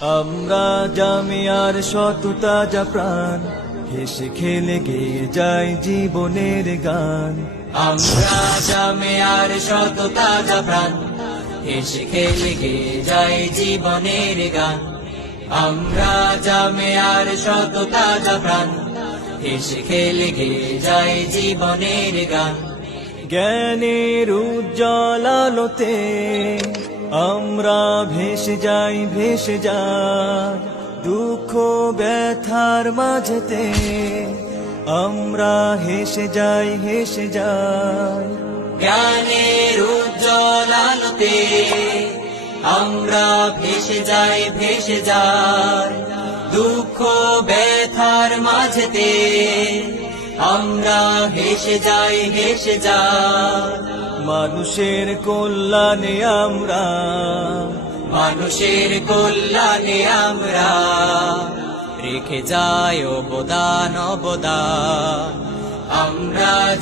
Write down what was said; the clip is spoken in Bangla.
আমরা জামিয়ার শত তাজা প্রাণ, হেসে খেলে গেয়ে যায় জীবনের গান। আমরা জামিয়ার শত তাজা প্রাণ, হেসে খেলে গেয়ে যায় জীবনের গান। আমরা জামিয়ার শত তাজা প্রাণ, হেসে খেলে গেয়ে যায় জীবনের গান। জ্ঞানের উজ্জ্বল আলোতে আমরা ভেসে যাই, ভেসে যাই দুঃখ ব্যথার মাঝেতে। আমরা হেসে যাই, হেসে যাই। জ্ঞানের উজ্জ্বল আলোতে আমরা ভেসে যাই, ভেসে যাই দুঃখ ব্যথার মাঝেতে। আমরা হেসে যাই, হেসে যাই। মানুষের কল্যাণে আমরা, মানুষের কল্যাণে আমরা রেখে যাই অবদান, অবদান। আমরা